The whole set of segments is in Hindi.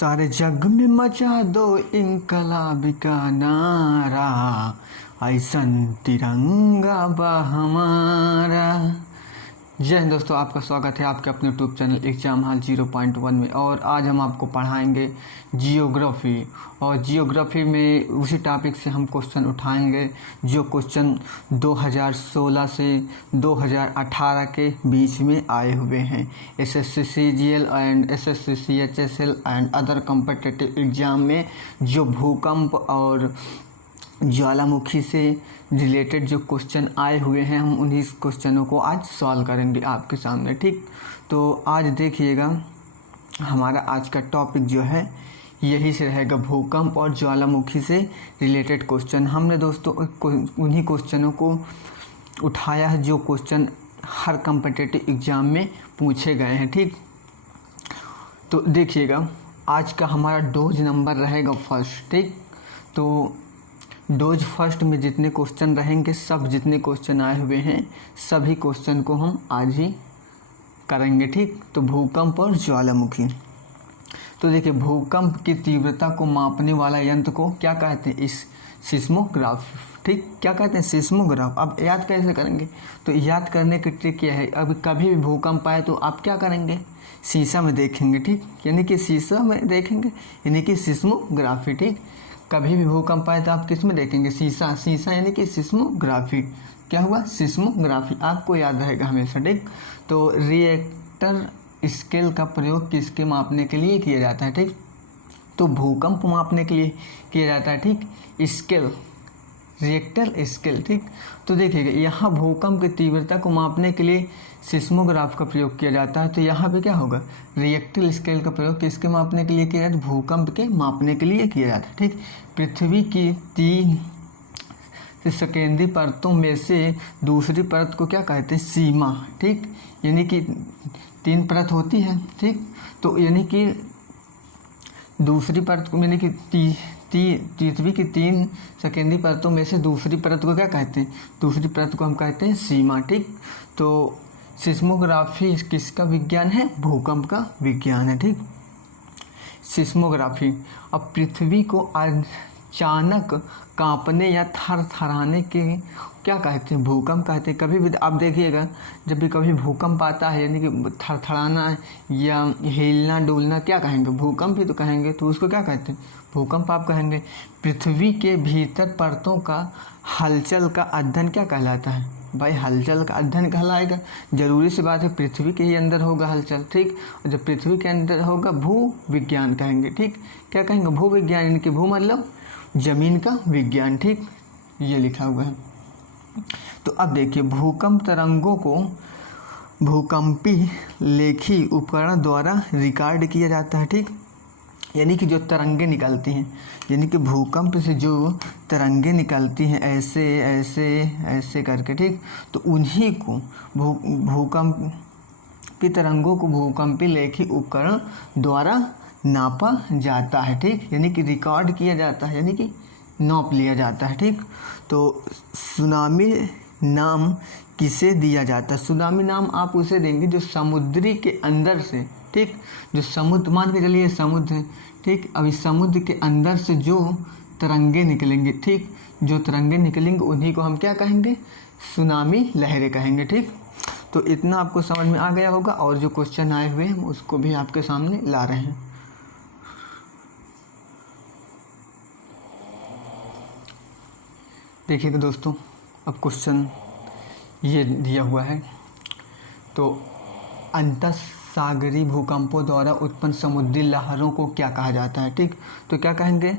सारे जग में मचा दो इनकलाब का नारा, ऐसन तिरंगा बा हमारा। जय हिंद दोस्तों, आपका स्वागत है आपके अपने यूट्यूब चैनल एग्जाम हॉल 0.1 में। और आज हम आपको पढ़ाएंगे जियोग्राफी, और जियोग्राफी में उसी टॉपिक से हम क्वेश्चन उठाएंगे जो क्वेश्चन 2016 से 2018 के बीच में आए हुए हैं। SSC CGL and SSC CHSL and other competitive exam में जो भूकंप और ज्वालामुखी से रिलेटेड जो क्वेश्चन आए हुए हैं, हम उन्हीं क्वेश्चनों को आज सॉल्व करेंगे आपके सामने। ठीक, तो आज देखिएगा हमारा आज का टॉपिक जो है यही से रहेगा, भूकंप और ज्वालामुखी से रिलेटेड क्वेश्चन। हमने दोस्तों उन्हीं क्वेश्चनों को उठाया है जो क्वेश्चन हर कॉम्पिटिटिव एग्जाम में पूछे गए हैं। ठीक, तो देखिएगा आज का हमारा डोज नंबर रहेगा फर्स्ट। ठीक, तो डोज फर्स्ट में जितने क्वेश्चन रहेंगे, सब जितने क्वेश्चन आए हुए हैं सभी क्वेश्चन को हम आज ही करेंगे। ठीक, तो भूकंप और ज्वालामुखी। तो देखिए, भूकंप की तीव्रता को मापने वाला यंत्र को क्या कहते हैं? इस सिस्मोग्राफ। ठीक, क्या कहते हैं? सिस्मोग्राफ। अब याद कैसे करेंगे? तो याद करने की ट्रिक क्या है, अब कभी भी भूकंप आए तो आप क्या करेंगे? शीशा में देखेंगे। ठीक, यानी कि शीशा में देखेंगे, यानी कि सिस्मोग्राफी। ठीक, कभी भी भूकंप आए तो आप किस में देखेंगे? शीशा। शीशा यानी कि सिस्मोग्राफी। क्या हुआ? सिस्मोग्राफी। आपको याद रहेगा हमेशा। ठीक, तो रिएक्टर स्केल का प्रयोग किसके मापने के लिए किया जाता है? ठीक, तो भूकंप मापने के लिए किया जाता है। ठीक, स्केल, रिएक्टर स्केल। ठीक, तो देखिएगा यहाँ भूकंप की तीव्रता को मापने के लिए सिस्मोग्राफ का प्रयोग किया जाता है। तो यहाँ पे क्या होगा? रिएक्टर स्केल का प्रयोग किसके मापने के लिए किया जाता है? भूकंप के मापने के लिए किया जाता है। ठीक, पृथ्वी की 3 सेकेंडरी परतों में से दूसरी परत को क्या कहते हैं? सीमा। ठीक, यानी कि 3 परत होती है। ठीक, तो यानी कि दूसरी परत को, यानी कि पृथ्वी की 3 सेकेंडरी परतों में से दूसरी परत को क्या कहते हैं? दूसरी परत को हम कहते हैं सीमा। ठीक, तो सिस्मोग्राफी किसका विज्ञान है? भूकंप का विज्ञान है। ठीक, सिस्मोग्राफी। अब पृथ्वी को अचानक कांपने या थरथराने के क्या कहते हैं? भूकंप कहते हैं। कभी भी आप देखिएगा, जब भी कभी भूकंप आता है, यानी कि थरथराना या हिलना डुलना, क्या कहेंगे? भूकंप ही तो कहेंगे। तो उसको क्या कहते हैं? भूकंप आप कहेंगे। पृथ्वी के भीतर परतों का हलचल का अध्ययन क्या कहलाता है? भाई हलचल का अध्ययन कहलाएगा। जरूरी सी बात है, पृथ्वी के ही अंदर होगा हलचल। ठीक, और जब पृथ्वी के अंदर होगा भू विज्ञान कहेंगे। ठीक, क्या कहेंगे? भू विज्ञान, यानी कि भू मतलब जमीन का विज्ञान। ठीक, ये लिखा हुआ है। तो अब देखिए, भूकंप तरंगों को भूकंपी लेखी उपकरण द्वारा रिकॉर्ड किया जाता है। ठीक, यानी कि जो तरंगे निकलती हैं, यानी कि भूकंप से जो तरंगे निकलती हैं ऐसे ऐसे ऐसे करके। ठीक, तो उन्हीं को भूकंप की तरंगों को भूकंपी लेखी उपकरण द्वारा नापा जाता है। ठीक, यानी कि रिकॉर्ड किया जाता है, यानी कि नाप लिया जाता है। ठीक, तो सुनामी नाम किसे दिया जाता है? सुनामी नाम आप उसे देंगे जो समुद्री के अंदर से, ठीक, जो समुद्र, मान के चलिए समुद्र है। ठीक, अब इस समुद्र के अंदर से जो तरंगे निकलेंगे, ठीक, जो तरंगे निकलेंगे उन्हीं को हम क्या कहेंगे? सुनामी लहरें कहेंगे। ठीक, तो इतना आपको समझ में आ गया होगा। और जो क्वेश्चन आए हुए हैं उसको भी आपके सामने ला रहे हैं। देखिएगा दोस्तों, अब क्वेश्चन ये दिया हुआ है। तो अंतःसागरीय भूकंपों द्वारा उत्पन्न समुद्री लहरों को क्या कहा जाता है? ठीक, तो क्या कहेंगे?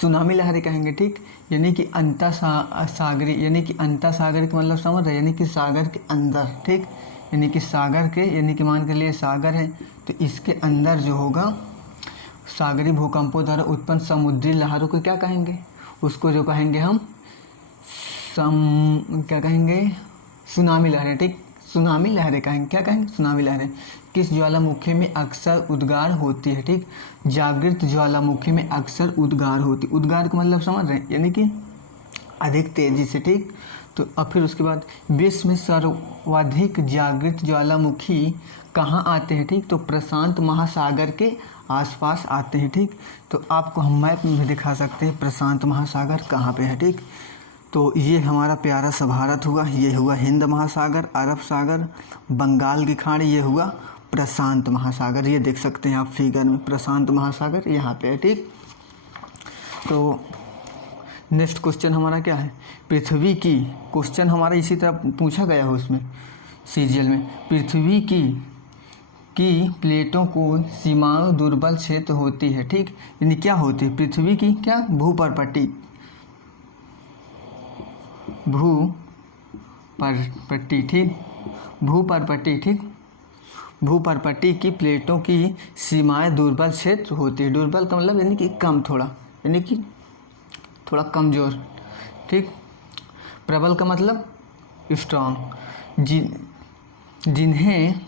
सुनामी लहरें कहेंगे। ठीक, यानी कि अंतःसागरीय, यानी कि अंतःसागरीय का मतलब समझ रहे, यानी कि सागर के अंदर। ठीक, यानी कि सागर के, यानी कि मान के लिए सागर है तो इसके अंदर जो होगा सागरीय भूकंपों द्वारा उत्पन्न समुद्री लहरों को क्या कहेंगे? उसको जो कहेंगे हम क्या कहेंगे? सुनामी लहरें। ठीक, सुनामी लहरें कहेंगे। क्या कहेंगे? सुनामी लहरें। किस ज्वालामुखी में अक्सर उद्गार होती है? ठीक, जागृत ज्वालामुखी में अक्सर उद्गार होती है। उद्गार का मतलब समझ रहे हैं, यानी कि अधिक तेजी से। ठीक, तो अब फिर उसके बाद विश्व में सर्वाधिक जागृत ज्वालामुखी कहाँ आते हैं, ठीक। तो प्रशांत महासागर के आसपास आते हैं, ठीक। तो आपको हम मैप में भी दिखा सकते हैं प्रशांत महासागर कहाँ पे है, ठीक। तो ये हमारा प्यारा सा भारत हुआ, ये हुआ हिंद महासागर, अरब सागर, बंगाल की खाड़ी, ये हुआ प्रशांत महासागर। ये देख सकते हैं आप फिगर में, प्रशांत महासागर यहाँ पे है, ठीक। तो नेक्स्ट क्वेश्चन हमारा क्या है, पृथ्वी की, क्वेश्चन हमारा इसी तरह पूछा गया है उसमें सीजीएल में, पृथ्वी की प्लेटों को सीमाओं दुर्बल क्षेत्र होती है, ठीक। यानी क्या होती है, पृथ्वी की क्या भूपरपट्टी, भूपरपट्टी, ठीक, भूपरपट्टी, ठीक, भूपरपट्टी की प्लेटों की सीमाएं दुर्बल क्षेत्र होती है। दुर्बल का मतलब यानी कि कम, थोड़ा यानी कि थोड़ा कमज़ोर, ठीक। प्रबल का मतलब स्ट्रॉन्ग, जिन्हें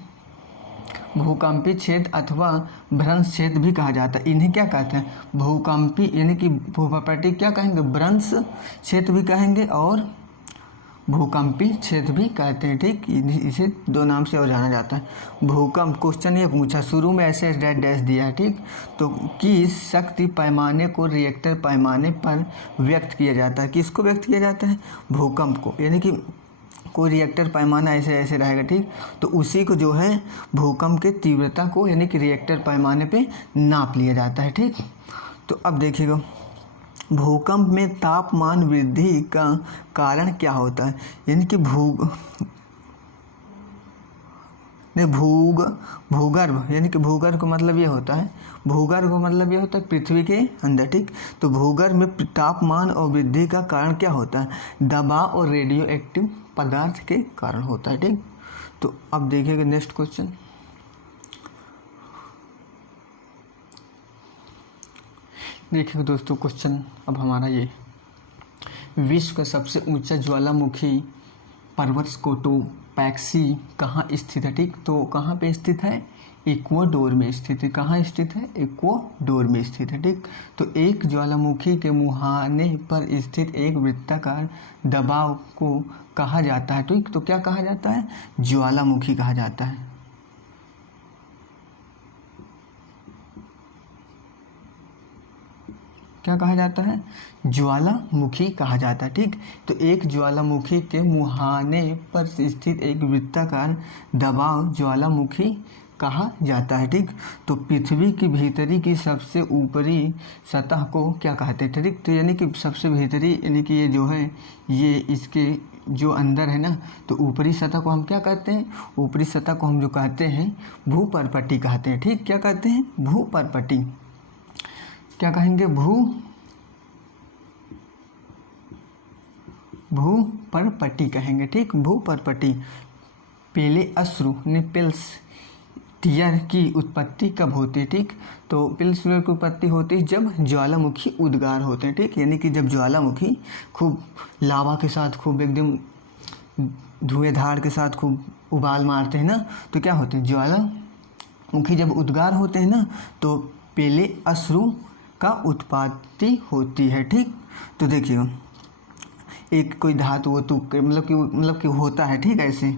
भूकंपी क्षेत्र अथवा भ्रंश क्षेत्र भी कहा जाता है। इन्हें क्या कहते हैं, भूकंपी यानी कि भूपरपट्टी क्या कहेंगे, भ्रंश क्षेत्र भी कहेंगे और भूकंपी क्षेत्र भी कहते हैं, ठीक। इसे दो नाम से और जाना जाता है। भूकंप, क्वेश्चन ये पूछा शुरू में ऐसे डैश दिया है, ठीक। तो किस शक्ति पैमाने को रिएक्टर पैमाने पर व्यक्त किया जाता है, किसको व्यक्त किया जाता है, भूकंप को, यानी कि कोई रिएक्टर पैमाना ऐसे ऐसे रहेगा, ठीक। तो उसी को जो है भूकंप के तीव्रता को यानी कि रिएक्टर पैमाने पे नाप लिया जाता है, ठीक। तो अब देखिएगा भूकंप में तापमान वृद्धि का कारण क्या होता है, यानी कि भूगर्भ, यानी कि भूगर्भ का मतलब ये होता है, भूगर्भ का मतलब ये होता है पृथ्वी के अंदर, ठीक। तो भूगर्भ में तापमान और वृद्धि का कारण क्या होता है, दबाव और रेडियो एक्टिव पदार्थ के कारण होता है, ठीक। तो अब देखिएगा नेक्स्ट क्वेश्चन, देखिए दोस्तों क्वेश्चन अब हमारा ये, विश्व का सबसे ऊंचा ज्वालामुखी पर्वत कोटोपैक्सी कहाँ स्थित है, ठीक। तो कहाँ पे स्थित है, इक्वाडोर में स्थित है। कहाँ स्थित है, इक्वाडोर में स्थित है, ठीक। तो एक ज्वालामुखी के मुहाने पर स्थित एक वृत्ताकार दबाव को कहा जाता है, ठीक। तो क्या कहा जाता है, ज्वालामुखी कहा जाता है। क्या कहा जाता है, ज्वालामुखी कहा जाता है, ठीक। तो एक ज्वालामुखी के मुहाने पर स्थित एक वृत्ताकार दबाव ज्वालामुखी कहा जाता है, ठीक। तो पृथ्वी की भीतरी की सबसे ऊपरी सतह को क्या कहते हैं, ठीक। तो यानी कि सबसे भीतरी यानी कि ये जो है ये इसके जो अंदर है ना, तो ऊपरी सतह को हम क्या कहते हैं, ऊपरी सतह को हम जो कहते हैं भूपरपट्टी कहते हैं, ठीक। क्या कहते हैं, भूपरपट्टी, क्या कहेंगे, भूपरपट्टी कहेंगे, ठीक, भूपरपट्टी। पहले अश्रु निपल्स टीयर की उत्पत्ति कब होती है, ठीक। तो पिल्स की उत्पत्ति होती है जब ज्वालामुखी उद्गार होते हैं, ठीक। यानी कि जब ज्वालामुखी खूब लावा के साथ खूब एकदम धुएंधार के साथ खूब उबाल मारते हैं ना, तो क्या होते हैं, ज्वालामुखी जब उद्गार होते हैं ना, तो पहले अश्रु का उत्पत्ति होती है, ठीक। तो देखिए एक कोई धातु वो तो मतलब कि होता है, ठीक। ऐसे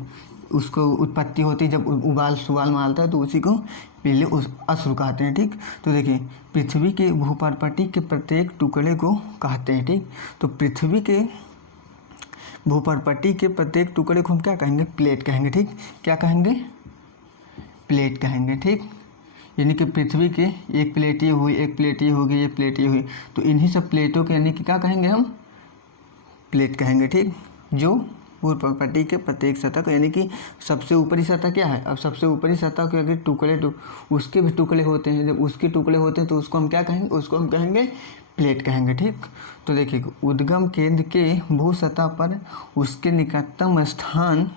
उसको उत्पत्ति होती है जब उबाल मारता है, तो उसी को पहले उस अश्रु कहते हैं, ठीक। तो देखिए पृथ्वी के भूपरपट्टी के प्रत्येक टुकड़े को कहते हैं, ठीक। तो पृथ्वी के भूपरपट्टी के प्रत्येक टुकड़े को हम क्या कहेंगे, प्लेट कहेंगे, ठीक। क्या कहेंगे, प्लेट कहेंगे, ठीक। यानी कि पृथ्वी के एक प्लेट ये हुई, एक प्लेट ये होगी, ये प्लेट ये हुई, तो इन्हीं सब प्लेटों के यानी कि क्या कहेंगे, हम प्लेट कहेंगे, ठीक। जो भूपरपट्टी के प्रत्येक सतह को, यानी कि सबसे ऊपरी सतह क्या है, अब सबसे ऊपरी सतह के अगर टुकड़े उसके भी टुकड़े होते हैं, जब उसके टुकड़े होते हैं तो उसको हम क्या कहेंगे, उसको हम कहेंगे प्लेट कहेंगे, ठीक। तो देखिए उद्गम केंद्र के भू सतह पर उसके निकटतम स्थान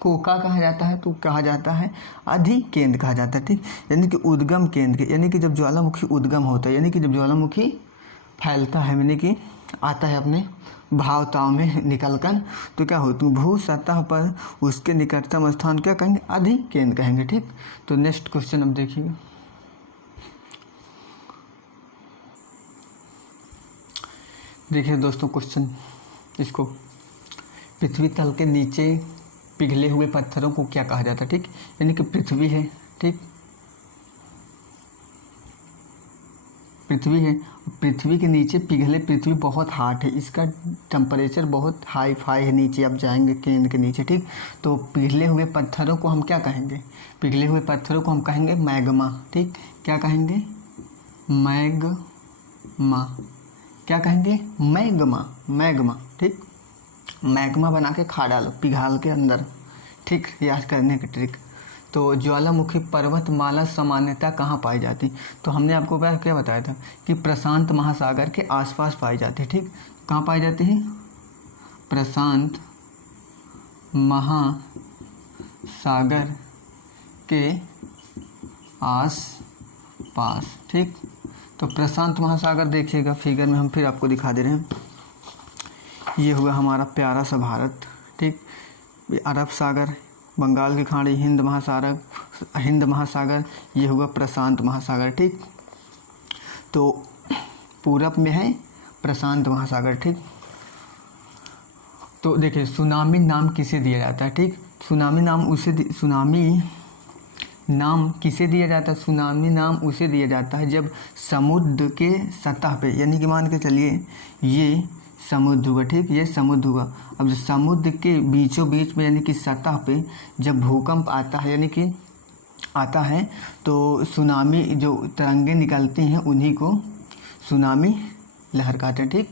को क्या कहा जाता है, तो कहा जाता है अधिकेंद्र कहा जाता है, ठीक। यानी कि उद्गम केंद्र के, यानी कि जब ज्वालामुखी उद्गम होता है, यानी कि जब ज्वालामुखी फैलता है, यानी कि आता है अपने भावताव में निकलकर, तो क्या होती है, भू सतह पर उसके निकटतम स्थान क्या कहेंगे, अधिकेंद्र कहेंगे, ठीक। तो नेक्स्ट क्वेश्चन अब देखिए, देखिए दोस्तों क्वेश्चन इसको, पृथ्वी तल के नीचे पिघले हुए पत्थरों को क्या कहा जाता है, ठीक, यानी कि पृथ्वी है, ठीक, पृथ्वी है, पृथ्वी के नीचे पिघले, पृथ्वी बहुत हार्ड है, इसका टेम्परेचर बहुत हाई है, नीचे आप जाएंगे केंद्र के नीचे, ठीक। तो पिघले हुए पत्थरों को हम क्या कहेंगे, पिघले हुए पत्थरों को हम कहेंगे मैग्मा, ठीक, क्या कहेंगे, मैग्मा, क्या कहेंगे, मैग्मा, ठीक। मैग्मा बना के खा डालो पिघाल के अंदर, ठीक, याद करने की ट्रिक। तो ज्वालामुखी पर्वतमाला सामान्यतः कहाँ पाई जाती, तो हमने आपको क्या बताया था कि प्रशांत महासागर के आसपास पाई जाती है, ठीक। कहाँ पाई जाती है, प्रशांत महासागर के आसपास, ठीक। तो प्रशांत महासागर देखिएगा फिगर में हम फिर आपको दिखा दे रहे हैं। ये हुआ हमारा प्यारा सा भारत, ठीक, अरब सागर, बंगाल की खाड़ी, हिंद महासागर, ये हुआ प्रशांत महासागर, ठीक। तो पूरब में है प्रशांत महासागर, ठीक। तो देखिए सुनामी नाम किसे दिया जाता है, ठीक, सुनामी नाम किसे दिया जाता है, सुनामी नाम उसे दिया जाता है जब समुद्र के सतह पे, यानी कि मान के चलिए ये समुद्र हुआ, ठीक, ये समुद्र हुआ, अब जो समुद्र के बीचों बीच में यानी कि सतह पे जब भूकंप आता है, यानी कि आता है, तो सुनामी जो तरंगे निकलती हैं उन्हीं को सुनामी लहर कहते हैं, ठीक।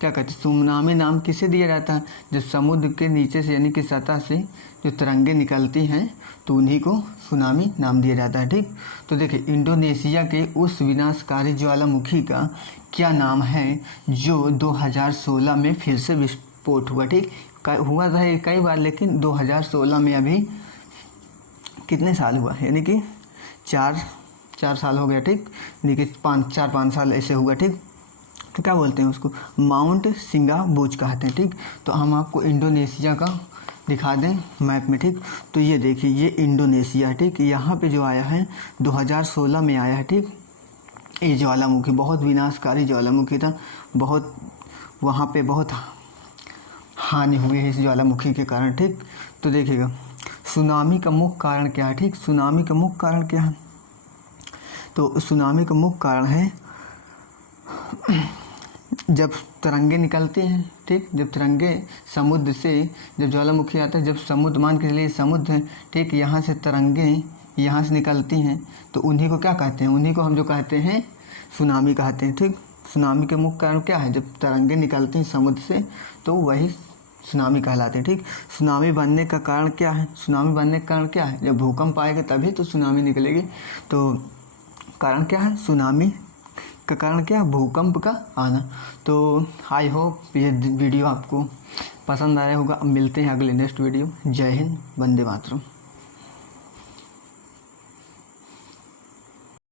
क्या कहते हैं, सुनामी नाम किसे दिया जाता है, जब समुद्र के नीचे से यानी कि सतह से जो तरंगे निकलती हैं तो उन्हीं को सुनामी नाम दिया जाता है, ठीक। तो देखिए इंडोनेशिया के उस विनाशकारी ज्वालामुखी का क्या नाम है जो 2016 में फिर से विस्फोट हुआ, ठीक। हुआ था कई बार, लेकिन 2016 में अभी कितने साल हुआ, यानी कि चार साल हो गया, ठीक, यानी कि 4-5 साल ऐसे हुआ, ठीक। तो क्या बोलते हैं उसको, माउंट सिंगाबूच कहते हैं, ठीक। तो हम आपको इंडोनेशिया का दिखा दें मैप में, ठीक। तो ये देखिए ये इंडोनेशिया, ठीक, यहाँ पे जो आया है 2016 में आया है, ठीक। ये ज्वालामुखी बहुत विनाशकारी ज्वालामुखी था, बहुत वहाँ पे बहुत हानि हुई है इस ज्वालामुखी के कारण, ठीक। तो देखिएगा सुनामी का मुख्य कारण क्या है, ठीक, सुनामी का मुख्य कारण क्या है, तो सुनामी का मुख्य कारण है जब तरंगे निकलते हैं, ठीक, जब तरंगे समुद्र से, जब ज्वालामुखी आता है, जब समुद्र, मान के चलिए समुद्र है, ठीक, यहाँ से तरंगे यहाँ से निकलती हैं तो उन्हीं को क्या कहते हैं, उन्हीं को हम जो कहते हैं सुनामी कहते हैं, ठीक। सुनामी के मुख्य कारण क्या है, जब तरंगे निकलती हैं समुद्र से तो वही सुनामी कहलाते हैं, ठीक। सुनामी बनने का कारण क्या है, सुनामी बनने का कारण क्या है, जब भूकंप आएगा तभी तो सुनामी निकलेगी। तो कारण क्या है, सुनामी का कारण क्या, भूकंप का आना। तो आई होप ये वीडियो आपको पसंद आया होगा। अब मिलते हैं अगले नेक्स्ट वीडियो। जय हिंद, वंदे मातरम।